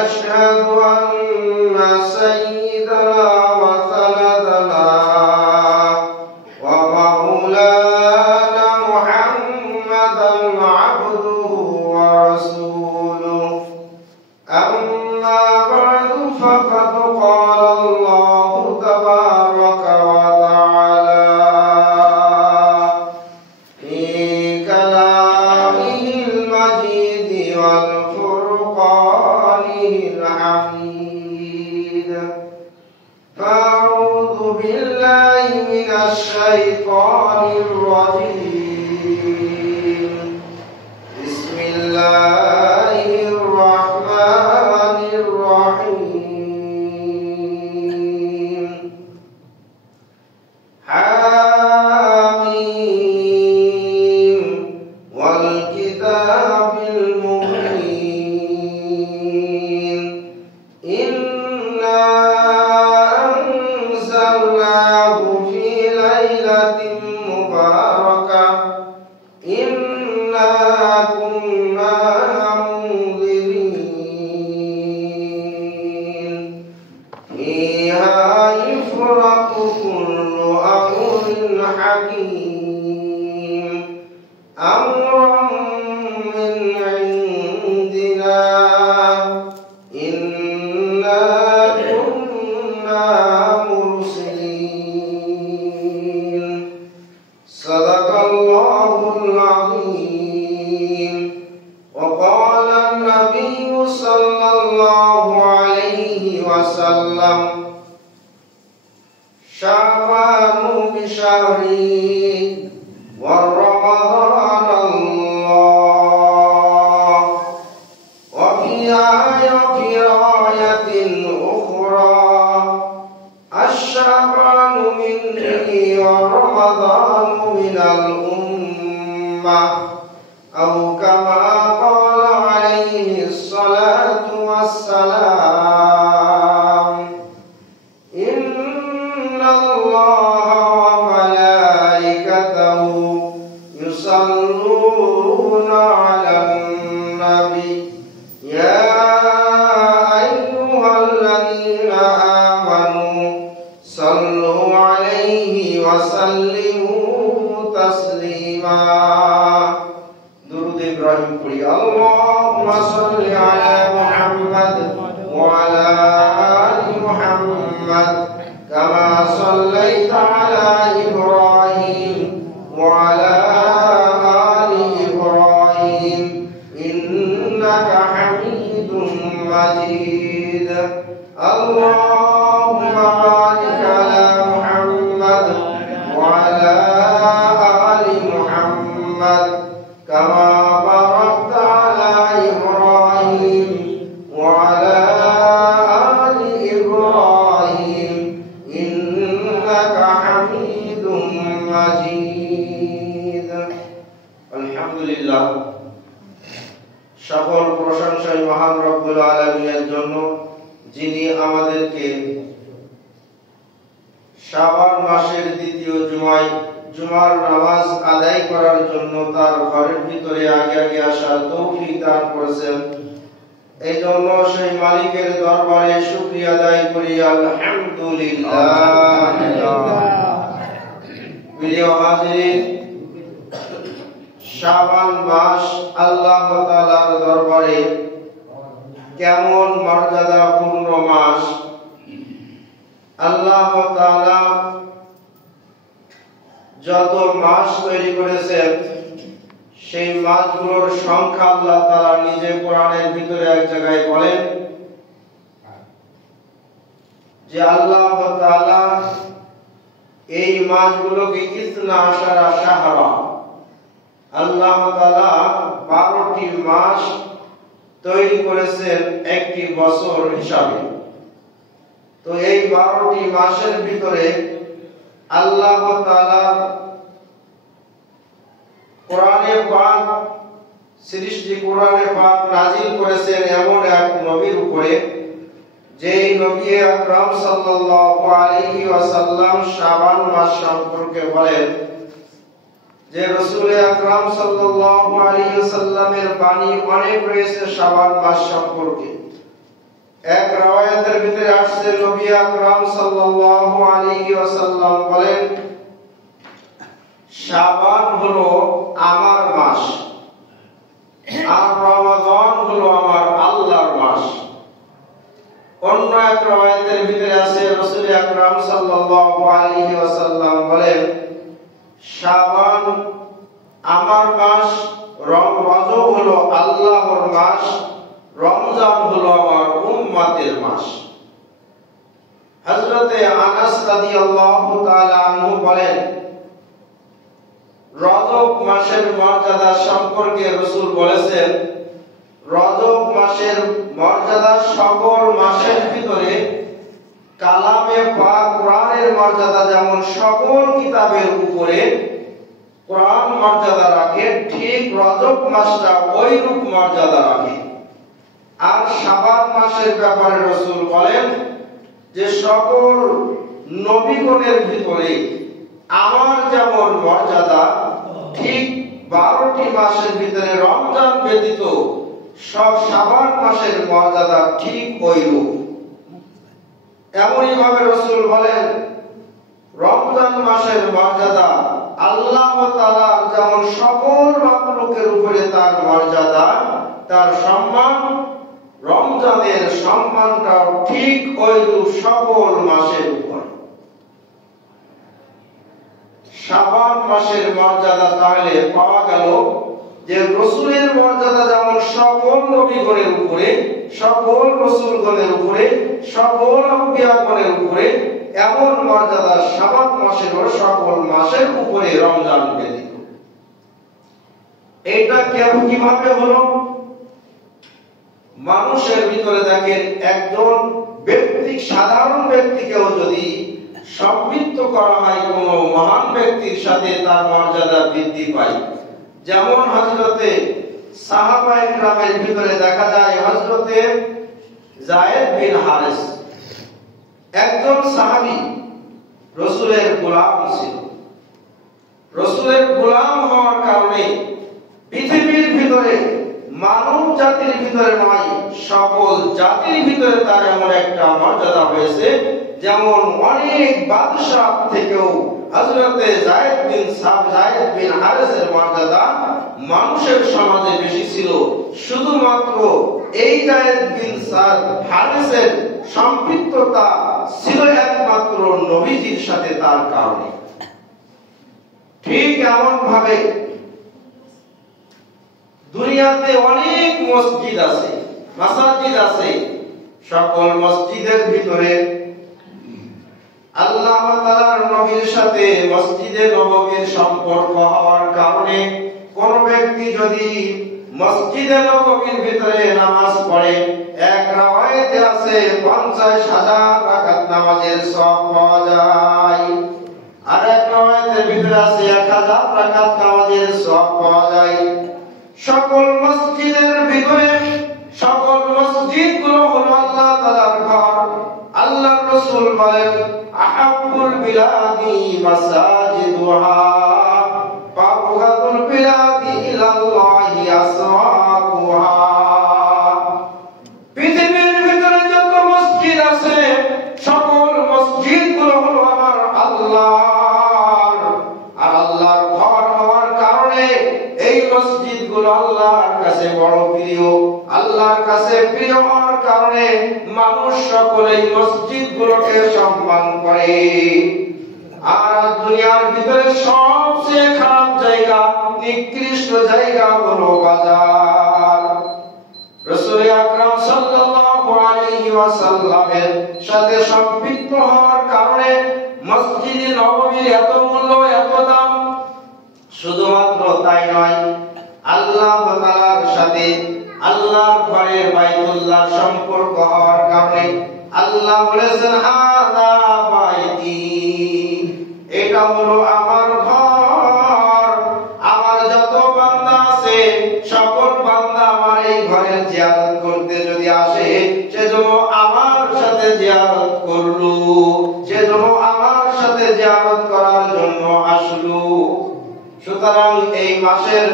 ونشهد أن سيدنا وسندنا ومولانا محمدا عبده ورسوله. أما بعد فقد قال الله تبارك وتعالى في كلامه المجيد والفرقانه الحميد. فأعوذ بالله من الشيطان الرجيم. بسم الله الرحمن الرحيم. حميم والكتاب المبين. إنا أنزلناه في ليلة مباركة إنا كنا منذرين فيها يفرق كل أمر حكيم أمرا من عندنا إنا كنا مرسلين. صدق الله العظيم. وقال النبي صلى الله عليه وسلم شعبان بشهره ورمضان الله. وفي آية أخرى الشعبان مني ورمضان من الأمة أو كما قال عليه الصلاة والسلام. إن الله وملائكته يصلون على النبي يا أيها الذين آمنوا صلوا عليه وسلموا تسليما. درود إبراهيم قولي اللهم صل على محمد وعلى آل محمد كما صليت على إبراهيم وعلى آل إبراهيم إنك حميد مجيد. اللهم بارك على محمد وعلى آل محمد كما باركت على إبراهيم وعلى آل إبراهيم إنك حميد مجيد. الحمد لله। সকল প্রশংসাই মহান রব্বুল আলামিনের জন্য, যিনি আমাদেরকে শাবান মাসের দ্বিতীয় জুমার নামাজ আদায় করার জন্য তার ঘরের ভিতরে আগে আগে আসার তৌফিক দান করেছেন। এই জন্য সেই মালিকের দরবারে শুকরিয়া আদায় করি আলহামদুলিল্লাহ। প্রিয় হাজিরিন, শাবান মাস আল্লাহ তাআলার দরবারে কেমন মর্যাদাপূর্ণ মাস। আল্লাহ তাআলা যত মাস তৈরি করেছেন সেই মাসগুলোর সংখ্যা আল্লাহ তাআলা নিজে কোরআনের ভিতরে এক জায়গায় বলেন যে আল্লাহ তাআলা এই মাসগুলোকে ইসনা আশারা শাহরা, আল্লাহ তাআলা 12টি মাস তৈরি করেছেন একটি বছর হিসাবে। তো এই 12টি মাসের ভিতরে আল্লাহ তাআলা কোরআনে পাক সৃষ্টি কোরআনে পাক নাযিল করেছেন এমন এক নবীর উপরে, যেই নবী আকরাম সাল্লাল্লাহু আলাইহি ওয়াসাল্লাম শাবান মাস সম্পর্কে বলেন যে রাসূল আকরাম সাল্লাল্লাহু আলাইহি ওয়াসাল্লামের বাণী অনেক রয়েছে শাবান মাস সম্পর্কে। এক রাওয়ায়াতের ভিতরে আসছে নবী আকরাম সাল্লাল্লাহু আলাইহি ওয়াসাল্লাম বলেন, শাবান হলো আমার মাস আর রমাদান হলো আমার আল্লাহর মাস। অন্য এক রাওয়ায়াতের ভিতরে আছে রাসূল আকরাম সাল্লাল্লাহু আলাইহি ওয়াসাল্লাম বলেন, শাবান আমার মাস, রজব হলো আল্লাহর মাস, রমজান হলো আমার উম্মতের মাস। হযরতে আনাস রাদিয়াল্লাহু তাআলা আনহু বলেন, রজব মাসের মর্যাদা সম্পর্কে রাসূল বলেছেন, রজব মাসের মর্যাদা সকল মাসের ভিতরে কালামে পাক কোরআনের মর্যাদা যেমন সকল কিতাবের উপরে কোরআন মর্যাদা রাখে, ঠিক রজব মাসটা ওইরূপ মর্যাদা রাখে। আর শাবান মাসের ব্যাপারে রাসূল বলেন যে সকল নবীগণের ভিতরে আমার যেমন মর্যাদা, ঠিক 12টি মাসের ভিতরে রমজান ব্যতীত সব শাবান মাসের মর্যাদা ঠিক ওইরূপ। এমনই ভাবে রাসূল বলেন, রমজান মাসের মর্যাদা আল্লাহ তাআলা যেমন সকল মাখলুকের উপরে তার মর্যাদা, তার সম্মান, রমজানের সম্মানটাও ঠিক ওইরূপ সকল মাসের উপর। শাবান মাসের মর্যাদা তাহলে পাওয়া গেল যে রাসূলের মর্যাদা যেমন সকল নবীগণের উপরে, সকল রাসূলগণের উপরে, সকল আম্বিয়াগণের উপরে, এমন মর্যাদা শাবান মাসের সকল মাসের উপরে রমজান ব্যতীত। এটা কিভাবে হলো? মানুষের ভিতরে দেখেন, একজন ব্যক্তি, সাধারণ ব্যক্তিকেও যদি সম্পৃক্ত করা হয় কোন মহান ব্যক্তির সাথে, তার মর্যাদা বৃদ্ধি পায়। যেমন হযরতে সাহাবায়ে কেরামের ভিতরে দেখা যায় হযরতে যায়েদ বিন হারিস একজন সাহাবী, রাসূলের গোলাম ছিল। রাসূলের গোলাম হওয়ার কারণে পৃথিবীর ভিতরে মানব জাতির ভিতরে নয়, সকল জাতির ভিতরে তার এমন একটা মর্যাদা হয়েছে, যেমন অনেক বাদশাহ থেকেও হযরতে যায়েদ বিন হারিসের মর্যাদা মানুষের সমাজে বেশি ছিল। শুধুমাত্র এই যায়েদ বিন হারিসের সম্পৃক্ততা ছিল একমাত্র নবীজির সাথে, তার কারণে। ঠিক এমন ভাবে দুনিয়াতে অনেক মসজিদ আছে, মাসাজিদ আছে, সকল মসজিদের ভিতরে আল্লাহ তাআলার নবীর সাথে মসজিদে নববীর সম্পর্ক হওয়ার কারণে কোন ব্যক্তি যদি মসজিদে নববীর ভিতরে নামাজ পড়ে, এক রাওয়ায়াতে আছে 50,000 রাকাত নামাজের সওয়াব পাওয়া যায়, আর এক রাওয়ায়াতের ভিতরে আছে 1000 রাকাত নামাজের সওয়াব পাওয়া যায়। সকল মসজিদের ভিতরে, সকল মসজিদগুলো হলো আল্লাহ তাআলার ঘর। আল্লাহর রাসূল বলেন, আহাব্বুল বিলাদি মাসাজিদুহা ওয়াবগাদুল বিলাদি ইলাল্লাহি আসওয়াকুহা। পৃথিবীর ভিতরে যত মসজিদ আছে, সকল মসজিদগুলো হলো আমার আল্লাহর, আর আল্লাহর ঘর হওয়ার কারণে এই মসজিদগুলো আল্লাহর কাছে বড় প্রিয়। আল্লাহর কাছে প্রিয় হওয়ার কারণে মানুষ সকলেই মসজিদগুলোকে সম্মান করে। আর দুনিয়ার ভিতরে সবচেয়ে খারাপ জায়গা, নিকৃষ্ট জায়গা হলো বাজার। রাসূল আকরাম সাল্লাল্লাহু আলাইহি ওয়াসাল্লামের সাথে সম্পৃক্ত হওয়ার কারণে মসজিদে নববীর এত মূল্য, এত দাম। শুধুমাত্র তাই নয়, আল্লাহ তাআলার সাথে আল্লাহর ঘরের বাইতুল্লাহ সম্পর্ক হওয়ার কারণে আল্লাহ বলেছেন, হাযা বাইতি, এটা হলো আমার ঘর। আমার যত বান্দা আছে, সকল বান্দা আমার এই ঘরের জিয়ারত করতে যদি আসে, সেজন্য আমার সাথে জিয়ারত করলো, সেজন্য আমার সাথে জিয়ারত করার জন্য আসলো। সুতরাং এই মাসের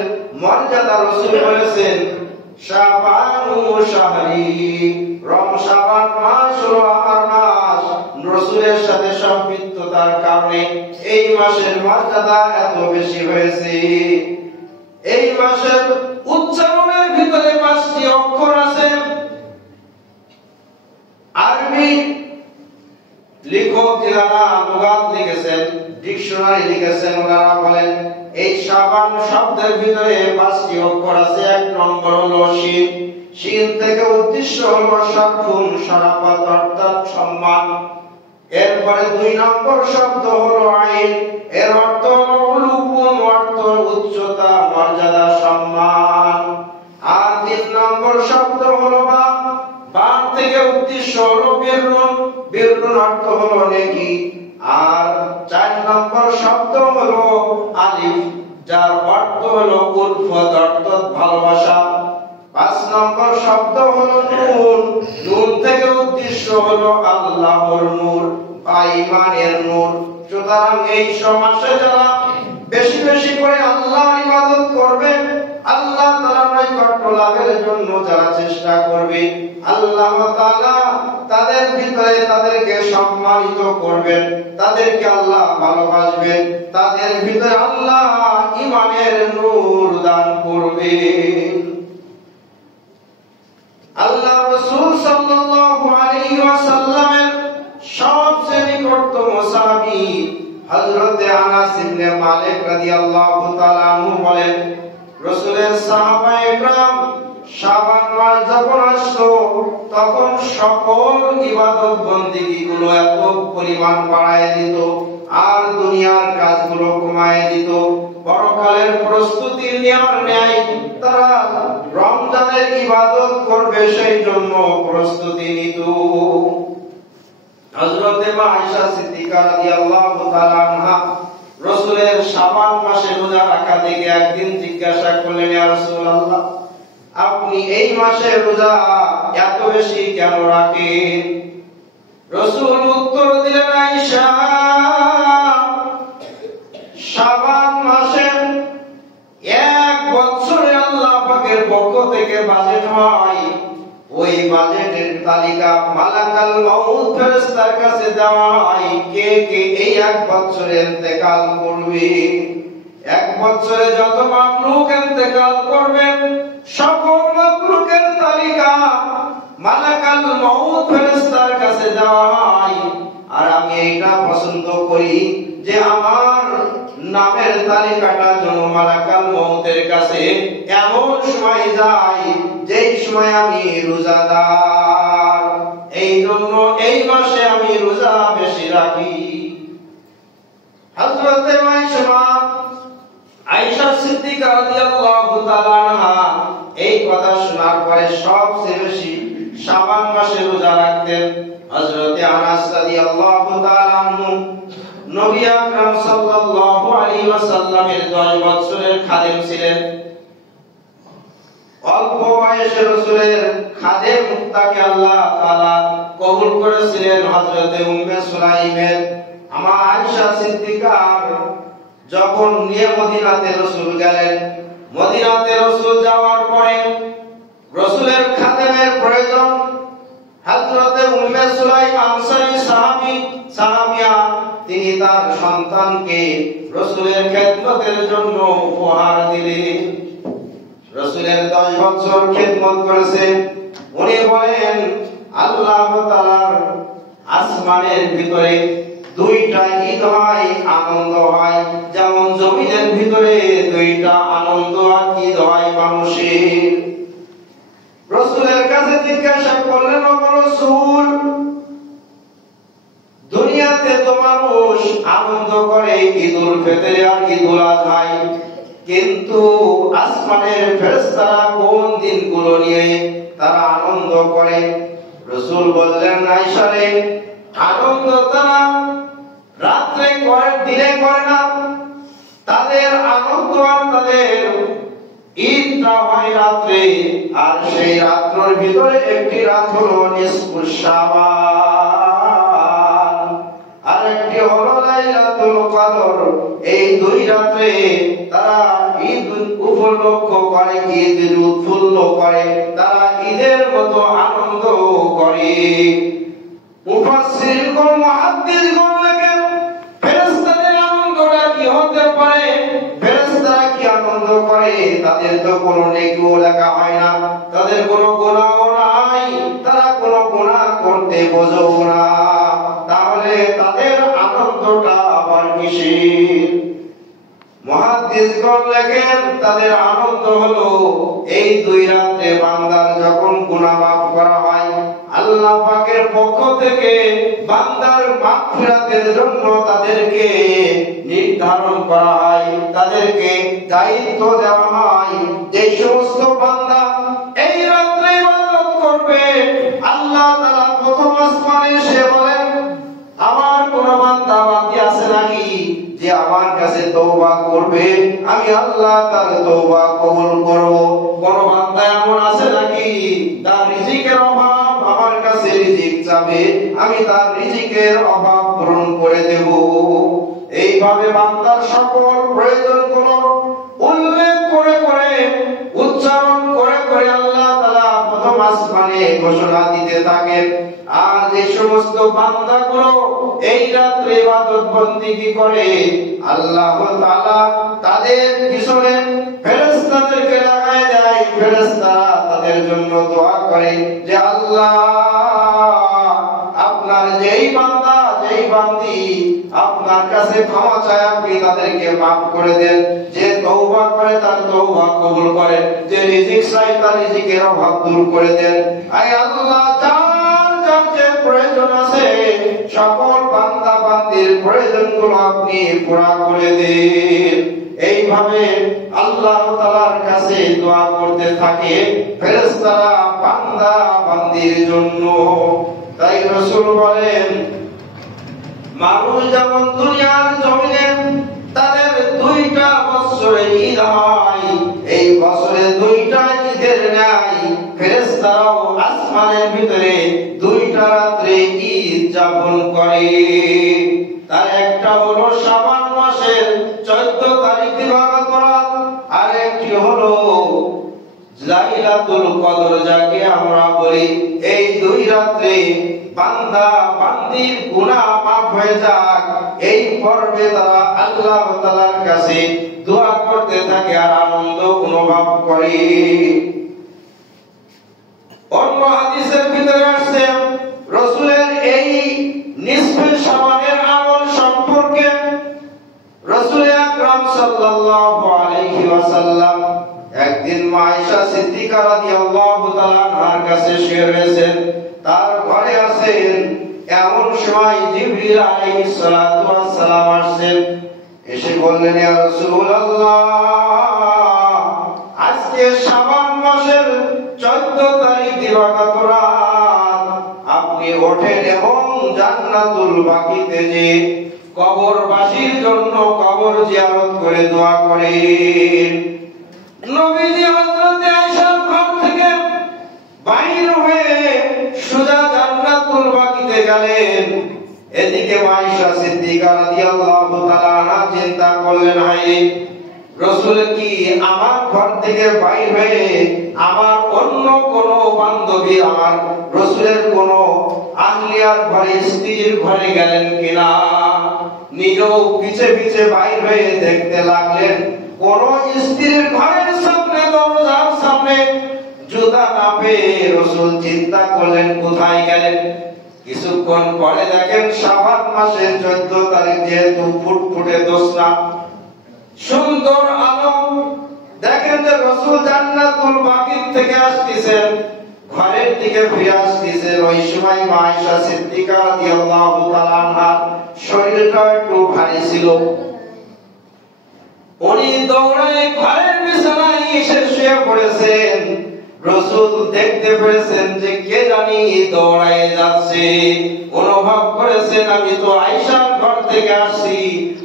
মর্যাদা রাসূল বলেছেন, শাবানু শাহরি, শাবান মাস হলো আমার মাস। রাসূলের সাথে সম্পৃক্ততার কারণে এই মাসের মর্যাদা এত বেশি হয়েছে। এই মাসের উচ্চারণের ভিতরে 5টি অক্ষর আছে। আরবি লেখক যারা লুগাত লিখেছেন, ডিকশনারি লিখেছেন, ওনারা বলেন এই শাবান শব্দের ভিতরে 5টি অক্ষর আছে। 1 নম্বর হলো শিন। শিন থেকে উদ্দেশ্য হলো শারফুন, শরাফত অর্থাৎ সম্মান। এরপরে 2 নম্বর শব্দ হলো আইন, এর অর্থ হলো উলুকুন, অর্থ উচ্চতা, মর্যাদা, সম্মান। আর 3 নম্বর শব্দ হলো বা। বা থেকে উদ্দেশ্য হলো বিররুন, বিররুন অর্থ হলো নেকি। আর 4 নম্বর শব্দ হলো আলিফ, যার অর্থ হলো উলফত অর্থাৎ ভালোবাসা। 5 নম্বর শব্দ হলো নূর, নূর থেকে উদ্দেশ্য হলো আল্লাহর নূর বা ঈমানের নূর। সুতরাং এই মাসে যারা বেশি বেশি করে আল্লাহর ইবাদত করবে, আল্লাহ তাআলার নৈকট্য লাভের জন্য যারা চেষ্টা করবে, আল্লাহ তাআলা তাদের ভিতরে তাদেরকে সম্মানিত করবেন, তাদেরকে আল্লাহ ভালোবাসবেন, তাদের ভিতরে আল্লাহ ঈমানের নূর দান করবেন। আল্লাহ রাসূল সাল্লাল্লাহু আলাইহি ওয়াসাল্লামের সবচেয়ে নিকটতম সাহাবী হযরত আনাস ইবনে মালিক রাদিয়াল্লাহু তাআলা আনহু বলেন, রাসূলের সাহাবায়ে کرام শাবান মাস যখন আসতো তখন সকল ইবাদত বন্দেগী গুলো এত পরিমাণ বাড়ায় দিত আর দুনিয়ার কাজগুলো কমায় দিত। পরকালের প্রস্তুতি নেওয়ার ন্যায় তারা রমজানের ইবাদত করবে সেই জন্য প্রস্তুতি নিত। হযরত আয়েশা সিদ্দিকা রাদিয়াল্লাহু তাআলা আনহা রাসূলের শাবান মাসে রোজা রাখা দেখে একদিন জিজ্ঞাসা করলেন, ইয়া রাসূলুল্লাহ, আপনি এই মাসে রোজা এত বেশি কেন রাখেন? রাসূল উত্তর দিলেন, আয়েশা, শাবান মাসে 1 বছরে আল্লাহ পাকের পক্ষ থেকে বাজেট হয়। ওই বাজেটের তালিকা মালাকাল মাউত ফেরেশতার কাছে দেওয়া হয়, কে কে এই 1 বছরে ইন্তেকাল করবে। 1 বছরে যত মাখলুক ইন্তেকাল করবে সকল মাখলুকের তালিকা মালাকাল মাউত ফেরেশতার কাছে দেওয়া হয়। আর আমি এইটা পছন্দ করি যে আমার নামের তালিকাটা যেন মালাকাল মাউতের কাছে এমন সময় যায় যেই সময় আমি রোজাদার। এই জন্য এই মাসে আমি রোজা বেশি রাখি। হযরত আয়েশা সিদ্দিকা রাদিয়াল্লাহু তাআলা আনহা এই কথা শোনার পরে সবচেয়ে বেশি শাবান মাসে রোজা রাখতেন। হযরত আনাস রাদিয়াল্লাহু তাআলা আনহু নবী আকরাম সাল্লাল্লাহু আলাইহি ওয়াসাল্লামের 10 বছরের খাদেম ছিলেন। অল্প বয়সে রাসূলের খাদেম তাকে আল্লাহ তাআলা কবুল করেছিলেন। হযরত উম্মে সুলাইমের আমার আয়েশা সিদ্দিকা যখন নিয়ে মদিনাতে রাসূল গেলেন, মদিনাতে রাসূল যাওয়ার পরে রাসূলের খাদেমের প্রয়োজন। হযরত উম্মে সুলাইম আনসারী সাহাবিয়া তিনি তার সন্তানকে রাসূলের খেদমতের জন্য উপহার দিলেন। রাসূলের 10 বছর খেদমত করেছে। উনি বলেন, আল্লাহ তাআলার আসমানের ভিতরে 2টা ঈদ হয়, আনন্দ হয়, যেমন জমিনের ভিতরে 2টা আনন্দ আর ঈদ হয় মানুষের। রাসূলের কাছে জিজ্ঞাসা করলেন, ও রাসূল, দুনিয়াতে তো মানুষ আনন্দ করে ঈদুল ফিতর আর ঈদুল আযহা, কিন্তু আসমানের ফেরেশতারা কোন দিনগুলো নিয়ে তারা আনন্দ করে? রাসূল বললেন, আয়েশা রে, আনন্দ তারা রাতে করে, দিনে করে না। তাদের আনন্দ আর তাদের ঈদটা হয় রাতে, আর সেই রাতের ভিতরে একটি রাত হলো নিসফুশ শাবান, আর একটি হলো লাইলাতুল কদর। এই 2 রাতে তারা ঈদ উপলক্ষ করে, ঈদ উৎফুল্ল করে, তারা ঈদের মতো আনন্দ করে। করে। মুফাসসিরগণ মুহাদ্দিসগণ লেখেন ফেরেশতাদের আনন্দটা কি হতে পারে? ফেরেশতারা কি আনন্দ করে? তাদের তো কোনো নেকিও লেখা হয় না, তাদের কোনো গুনাহও নাই, তারা কোনো গুনাহ করতে বোঝো না, তাহলে তাদের আনন্দটা আবার কিসের? মুহাদ্দিসগণ লেখেন তাদের আনন্দ হলো এই 2 রাতে বান্দার যখন গুনাহ মাফ করা হয়, আল্লাহ পাকের পক্ষ থেকে বান্দার মাগফিরাতের জন্য তাদেরকে নির্ধারণ করা হয়, তাদেরকে দায়িত্ব দেওয়া হয় যে সমস্ত বান্দা এই রাতে ইবাদত করবে, আল্লাহ তাআলা প্রথম আসমানে এসে বলেন আমার কোন বান্দা বাকি আছে নাকি যে আমার কাছে তওবা করবে, আমি আল্লাহ তার তওবা কবুল করব। কোন বান্দা এমন আছে নাকি তার রিজিকের অভাব, আমার কাছে রিজিক চাবে, আমি তার রিজিকের অভাব পূরণ করে দেব। এইভাবে বান্দার সকল প্রয়োজনগুলো উল্লেখ করে করে উচ্চারণ করে করে আল্লাহ তাআলা প্রথম আসমানে ঘোষণা দিতে থাকেন। আর যে সমস্ত বান্দাগুলো এই রাতে ইবাদত বন্দেগী করে, আল্লাহ তাআলা তাদের পিছনে ফেরেশতাদেরকে লাগায় দেয়, ফেরেশতারা তাদের জন্য দোয়া করে যে আল্লাহ আপনার যেই বান্দা যেই বান্দি আপনার কাছে ক্ষমা চায় আপনি তাদেরকে maaf করে দেন, যে তওবা করে তার তওবা কবুল করেন, যে রিজিক চায় তার রিজিকের অভাব দূর করে দেন। আয় আল্লাহ যার যার যে প্রয়োজন আছে সকল বান্দা বান্দির প্রয়োজনগুলো আপনি পুরা করে দেন। এইভাবে আল্লাহ তাআলার কাছে দোয়া করতে থাকে ফেরেশতারা বান্দা বান্দির জন্য। তাই রাসূল বলেন মানুষ যেমন দুনিয়ার জমিনে তাদের 2টা বছরে ঈদ হয়, এই বছরে 2টা ঈদের ন্যায় ফেরেশতারাও আসমানের ভিতরে 2টা রাতে ঈদ যাপন করে। তার একটা হলো শাবান মাসের 14 তারিখ দিবাগত রাত, আর একটি হলো লাইলাতুল কদর যাকে আমরা বলি। এই 2 রাতে বান্দা বান্দির গুনাহ মাফ হয়ে যাক, এই পর্বে তারা আল্লাহ তাআলার কাছে দোয়া করতে থাকে আর আনন্দ অনুভব করে। অন্য হাদিসের ভিতরে আসছে রাসূলের এই নিসফে শাবানের আমল সম্পর্কে রাসূল আকরাম সাল্লাল্লাহু আলাইহি ওয়াসাল্লাম একদিন মা আয়েশা সিদ্দিকা রাদিয়াল্লাহু তাআলা আনহার কাছে শুয়ে রয়েছেন, তার ঘরে আছেন। এমন সময় জিবরিল আলাইহিস সালাতু ওয়াস সালাম আসেন, এসে বললেন ইয়া রাসূলুল্লাহ আজকে শাবান মাসের 14 তারিখ দিবাগত রাত, আপনি ওঠেন এবং জান্নাতুল বাকিতে যে কবরবাসীর জন্য কবর জিয়ারত করে দোয়া করেন। নবীজি হযরত আয়েশার ঘর থেকে বাইর হয়ে সোজা জান্নাতুল বাকিতে গেলেন। এদিকে আয়েশা সিদ্দিকা রাদিয়াল্লাহু তাআলা আনহা চিন্তা করলেন হায় রাসূল কি আমার ঘর থেকে বাইর হয়ে আমার অন্য কোন বান্ধবী আমার রাসূলের কোন আহলিয়ার ঘরে স্ত্রীর ঘরে গেলেন কিনা। নিজেও পিছে পিছে বাইর হয়ে দেখতে লাগলেন কোন স্ত্রীর ঘরের সামনে দরজার সামনে জুতা না পেয়ে রাসূল চিন্তা করলেন কোথায় গেলেন। কিছুক্ষণ পরে দেখেন শাবান মাসের 14 তারিখ যেহেতু ফুটফুটে দোসনা সুন্দর আলো, দেখেন যে রাসূল জান্নাতুল বাকির থেকে আসতেছেন, ঘরের দিকে ফিরে আসতেছেন। ওই সময় মা আয়েশা সিদ্দিকা রাদিয়াল্লাহু তাআলা আনহা শরীরটা একটু ভারী ছিল, উনি দৌড়ায় ঘরের বিছানায় এসে শুয়ে পড়েছেন। রাসূল দেখতে পেরেছেন যে কে জানি দৌড়ায় যাচ্ছে, অনুভব করেছেন আমি তো আয়েশার ঘর থেকে আসছি,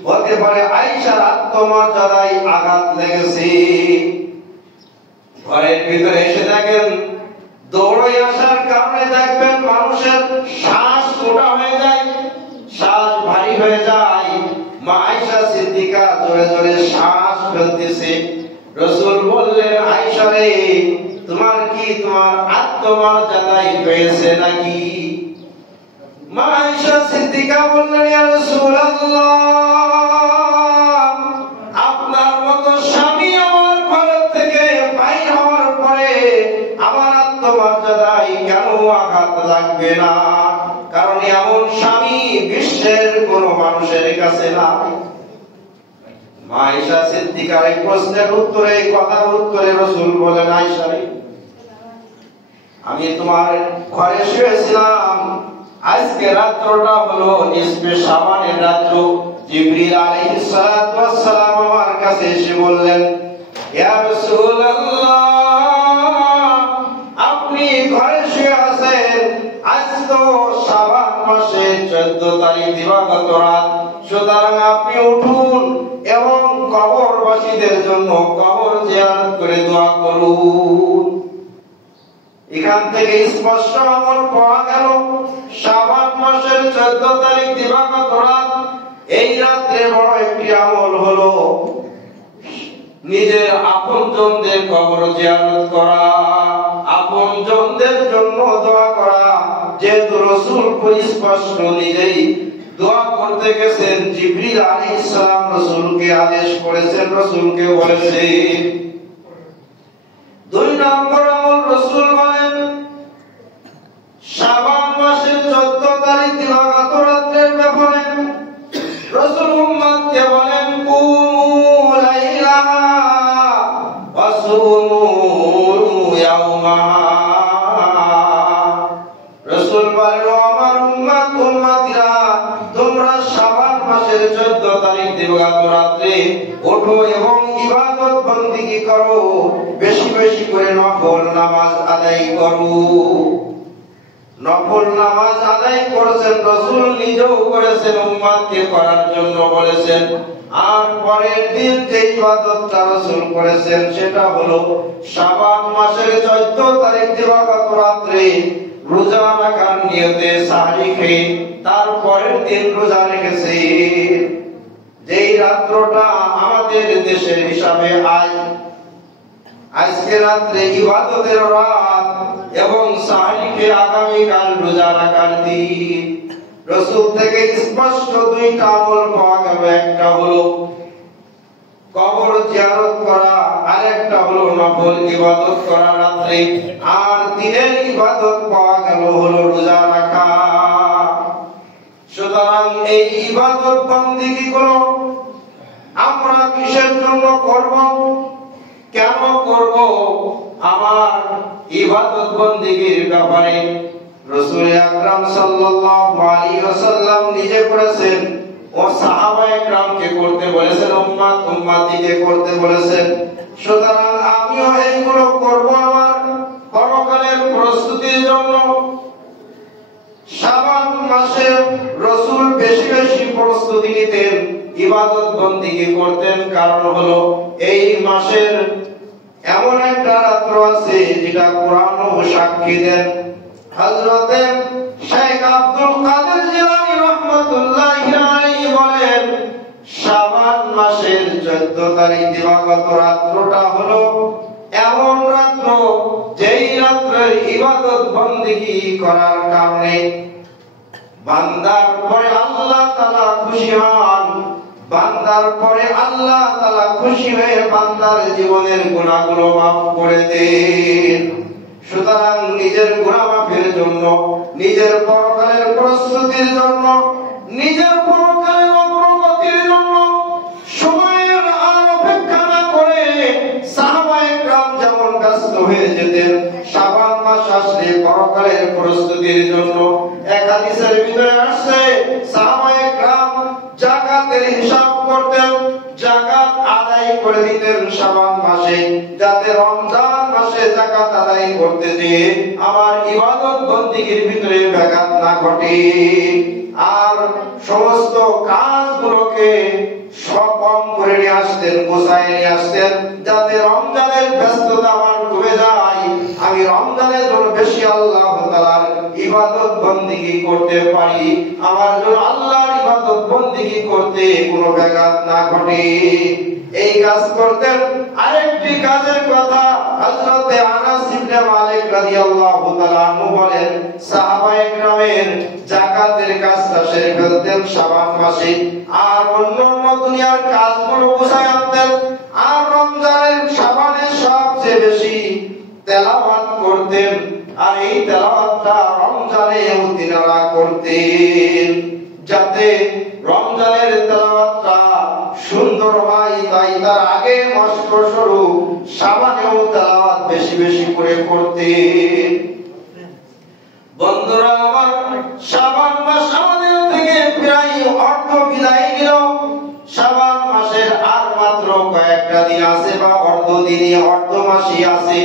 হতে পারে আয়েশার আত্মমর্যাদায় আঘাত লেগেছে। ঘরের ভিতরে এসে দেখেন দৌড়ে আসার কারণে দেখবেন মানুষের শ্বাস মোটা হয়ে যায়, শ্বাস ভারী হয়ে যায়। মা আয়েশা সিদ্দিকা জোরে জোরে শ্বাস ফেলতেছে। রাসূল বললেন, আয়েশা রে, তোমার কি তোমার আত্মমর্যাদাই পেয়েছে নাকি? মা আয়েশা সিদ্দিকা বললেন, ইয়া রাসূলুল্লাহ, আপনার মতো স্বামী আমার ঘর থেকে বাইর হওয়ার পরে আমার আত্মমর্যাদায় কেন আঘাত লাগবে না? কারণ এমন স্বামী বিশ্বের কোন মানুষের কাছে নাই। মা আয়েশা সিদ্দিকার এই প্রশ্নের উত্তরে, এই কথার উত্তরে রাসূল বলেন, আয়েশা রে, আমি তোমার ঘরে শুয়েছিলাম, আজকে রাত্রটা হলো নিসফে শাবানের রাত্র। জিবরিল আলাইহিস সালাতু ওয়াস সালাম আমার কাছে এসে বললেন, ইয়া রাসূলুল্লাহ, আপনি ঘরে শুয়ে আছেন, আজ তো শাবান মাসের 14 তারিখ দিবাগত রাত, সুতরাং আপনি উঠুন এবং কবরবাসীদের জন্য কবর জিয়ারত করে দোয়া করুন। এখান থেকে স্পষ্ট আমল পাওয়া গেল, শাবান মাসের 14 তারিখ দিবাগত রাত, এই রাত্রে বড় একটি আমল হলো নিজের আপনজনদের কবর জিয়ারত করা, আপনজনদের জন্য দোয়া করা। যেহেতু রাসূল পরিস্পষ্ট নিজেই দোয়া করতে গেছেন, জিবরিল আলাইহিস সালাম রাসূলকে আদেশ করেছেন, রাসূলকে বলেছেন। 2 নম্বর আমল রাসূল বলেন, শাবান মাসের 14 তারিখ দিবাগত রাতের ব্যাপারে রাসূল উম্মতকে বলেন, কুমু লাইলাহা ওয়াসুমু ইয়াওমাহা। রাসূল বলেন, আমার উম্মতিরা, তোমরা শাবান মাসের 14 তারিখ দিবাগত রাতে ওঠো এবং ইবাদত বندگی করো, বেশি বেশি করে নফল নামাজ আদায় করো। নফল নামাজ আদায় করেছেন রাসূল, নিজেও করেছেন, উম্মতকে করার জন্য বলেছেন। আর পরের দিন যে ইবাদতটা রাসূল করেছেন সেটা হলো শাবান মাসের 14 তারিখ দিবাগত রাতে রোজা রাখার নিয়তে সাহরি খেয়ে তারপরের দিন রোজা রেখেছে। যেই রাত্রটা আমাদের দেশের হিসাবে আজকে রাত্রে ইবাদতের রাত এবং সাহরিকে আগামীকাল রোজা রাখার দিন। রাসূল থেকে স্পষ্ট 2টা আমল পাওয়া গেল, একটা হলো কবর জিয়ারত করা, আর একটা হলো নফল ইবাদত করা রাত্রে। আর দিনের ইবাদত পাওয়া গেল হলো রোজা রাখা। সুতরাং এই ইবাদত বندگی গুলো আমরা কিসের জন্য করব, কেন করব? আমার ইবাদত বندگির ব্যাপারে রাসূল আকরাম সাল্লাল্লাহু আলাইহি ওয়াসাল্লাম নিজে করেছেন, ও সাহাবায়ে কেরামকে করতে বলেছেন, উম্মতিকে করতে বলেছেন। সুতরাং আমিও এইগুলো করব আমার পরকালের প্রস্তুতির জন্য। শাবান মাসে রাসূল বেশি বেশি প্রস্তুতি নিতেন, ইবাদত বندگی করতেন, কারণ হলো এই মাসের এমন একটা রাত্র আছে যেটা কোরআনও সাক্ষী দেন। হযরত শেখ আব্দুল কাদের জিলানী রাহমাতুল্লাহি আলাইহি বলেন, শাবান মাসের 14 তারিখ দিবাগত রাত্রটা হলো এমন রাত্র যেই রাত্রে ইবাদত বندگی করার কারণে বান্দার পরে আল্লাহ তাআলা খুশি হন, বান্দার পরে আল্লাহ তাআলা খুশি হয়ে বান্দার জীবনের গুনাহগুলো মাফ করে দেন। সুতরাং নিজের গুনাহ মাফের জন্য, নিজের পরকালের প্রস্তুতির জন্য, নিজের পরকালের অগ্রগতির জন্য সময়ের আর অপেক্ষা না করে সাহাবায়ে কেরাম যেমন ব্যস্ত হয়ে যেতেন শাবান মাস আসলে পরকালের প্রস্তুতির জন্য। এক হাদিসের ভিতরে আসছে সাহাবায়ে কেরাম যাকাতের হিসাব করতেন, যাকাত আদায় করে দিতেন শাবান মাসে, যাতে রমজান মাসে যাকাত আদায় করতে গিয়ে আমার ইবাদত বندگির ভিতরে ব্যাঘাত না ঘটে। আর সমস্ত কাজগুলোকে কম করে নিয়ে আসতেন, গোছায় নিয়ে আসতেন, যাতে রমজানের ব্যস্ততা আমার কমে যায়, আমি রমজানের জন্য বেশি আল্লাহ তাআলার ইবাদত বندگی করতে পারি, আমার জন্য আল্লাহর ইবাদত বندگی করতে কোনো ব্যাঘাত না ঘটে। এই কাজ করতেন আরেকটি কাজের কথা হযরতে আনাস ইবনে মালিক রাদিয়াল্লাহু তাআলা আনহু বলেন, সাহাবায়ে কেরামের যাকাতের কাজটা সেরে ফেলতেন শাবান মাসে, আর অন্যান্য দুনিয়ার কাজগুলো বুঝায় আনতেন, আর রমজানের শাবানে সবচেয়ে বেশি তেলাওয়াত করতেন, আর এই তেলাওয়াতটা রমজানে তিনারা করতেন যাতে রমজানের তেলাওয়াতটা সুন্দর হয়। তাই তার আগে মস্ক স্বরূপ শাবানেও তেলাওয়াত বেশি বেশি করে করতেন। বন্ধুরা আমার, শাবান মাস আমাদের থেকে প্রায় অর্ধ বিদায় নিল। শাবান মাসের আর মাত্র কয়েকটা দিন আছে, বা অর্ধ দিনই অর্ধ মাসই আছে।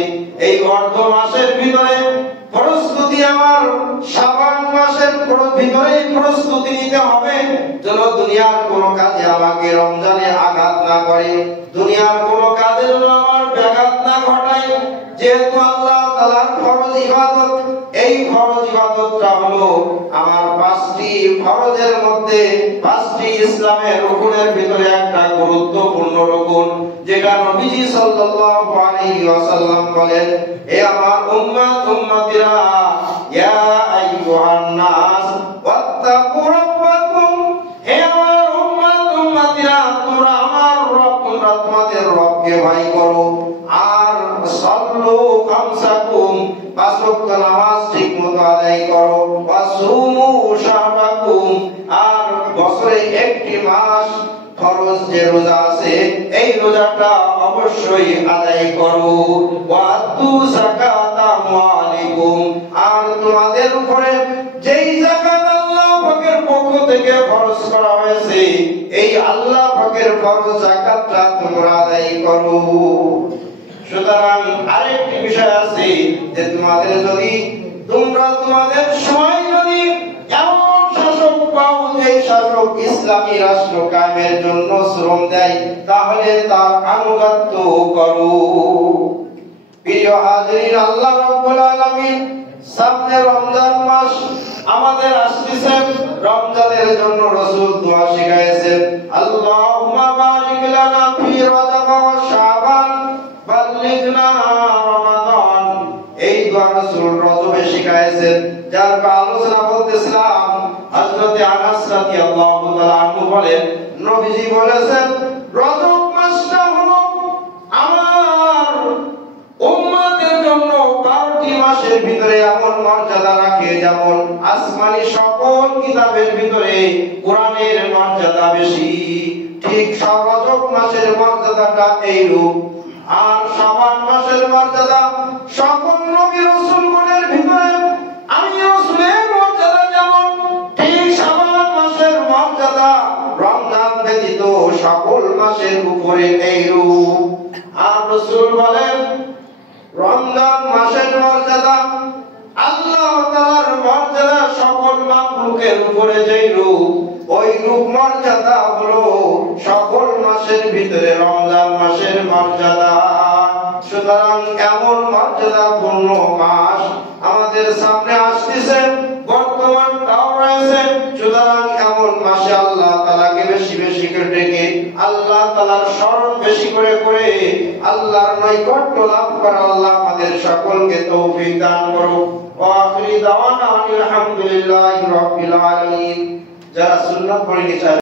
এই অর্ধ মাসের ভিতরে প্রস্তুতি, আমার শাবান মাসের ভিতরেই প্রস্তুতি নিতে হবে যেন দুনিয়ার কোনো কাজে আমাকে রমজানে আঘাত না করে, দুনিয়ার কোনো কাজে যেন আমার ব্যাঘাত না ঘটায়। যেহেতু আল্লাহ তাআলার ফরজ ইবাদত, এই ফরজ ইবাদতটা হলো আমার পাঁচটি ফরজের মধ্যে, পাঁচটি ইসলামের রুকুনের ভিতরে একটা গুরুত্বপূর্ণ রুকুন, যেটা নবীজি সাল্লাল্লাহু আলাইহি ওয়াসাল্লাম বলেন, হে আমার উম্মতিরা, ইয়া আইয়ুহান নাস ওয়াত্তাকু রাব্বাকুম, হে আমার উম্মতিরা, তোমরা আমার রব, তোমরা তোমাদের রবকে ভয় করো, আর সাল্লু খামসাকুম, পাঁচ ওয়াক্ত নামাজ ঠিকমতো আদায় করো, ওয়াসুমু শাহরাকুম, আর বছরে একটি মাস ফরজ যে রোজা আছে এই রোজাটা অবশ্যই আদায় করো, ওয়াতু যাকাতা আমওয়ালিকুম, আর তোমাদের উপরে যেই যাকাত আল্লাহ পাকের পক্ষ থেকে ফরজ করা হয়েছে এই আল্লাহ পাকের ফরজ যাকাতটা তোমরা আদায় করো। সুতরাং আরেকটি বিষয় আছে যে তোমরা তোমাদের সময় যদি এমন শাসক পাও যে শাসক ইসলামী রাষ্ট্র কায়েমের জন্য শ্রম দেয়, তাহলে তার আনুগত্য করো। প্রিয় হাজিরিন, আল্লাহ রাব্বুল আলামিন সামনে রমজান মাস আমাদের আসছে। রমজানের জন্য রাসূল দোয়া শিখাইছেন, আল্লাহুম্মা বারিক লানা ফি রজব ওয়া শাবান বাল্লিগনা রমাদান। এই দোয়া রাসূল রজবে শিখাইছেন, যার আলোচনা বলতেছিলাম। হযরতে আনাস রাদিয়াল্লাহু তাআলা আনহু বলেন, নবীজি বলেছেন, রজব মাসটা হলো আমার উম্মতের জন্য 12টি মাসের ভিতরে এমন মর্যাদা রাখে যেমন আসমানি সকল কিতাবের ভিতরে কোরআনের মর্যাদা বেশি, ঠিক রজব মাসের মর্যাদাটা এইরূপ। আর শাবান মাসের মর্যাদা সকল নবী রাসূলগণের ভিতরে আমি রাসূলের মর্যাদা যেমন, ঠিক শাবান মাসের মর্যাদা রমজান ব্যতীত সকল মাসের উপরে এইরূপ। আর রাসূল বলেন, রমজান মাসের মর্যাদা আল্লাহ তাআলার মর্যাদা সকল মাখলুকের উপরে যেই রূপ, ওই রূপ মর্যাদা হলো সকল মাসের ভিতরে রমজান মাসের মর্যাদা। সুতরাং এমন মর্যাদাপূর্ণ মাস আমাদের সামনে আসছে, বর্তমানটাও রয়েছে। সুতরাং এমন মাসে আল্লাহ তাআলাকে বেশি বেশি করে ডেকে আল্লাহ তাআলার স্মরণ বেশি করে করে আল্লাহর নৈকট্য লাভ করা আল্লাহ আমাদের সকলকে তৌফিক দান করুক। ওয়া আখিরি দাওয়ানা আলহামদুলিল্লাহি রাব্বিল আলামিন। যারা সুন্নাত পড়ে